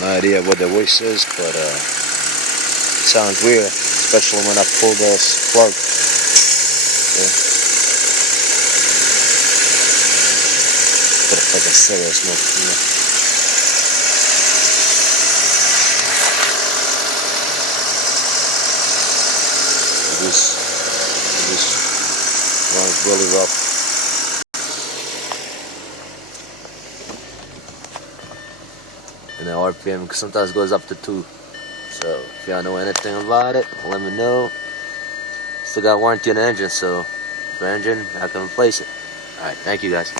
No idea what the voice is, but it sounds weird, especially when I pull this plug. Yeah. Put a fucking cigarette smoke in there. This runs really rough. And the RPM sometimes goes up to 2. So if y'all know anything about it, let me know. Still got warranty on the engine, so for engine, I can replace it. Alright, thank you guys.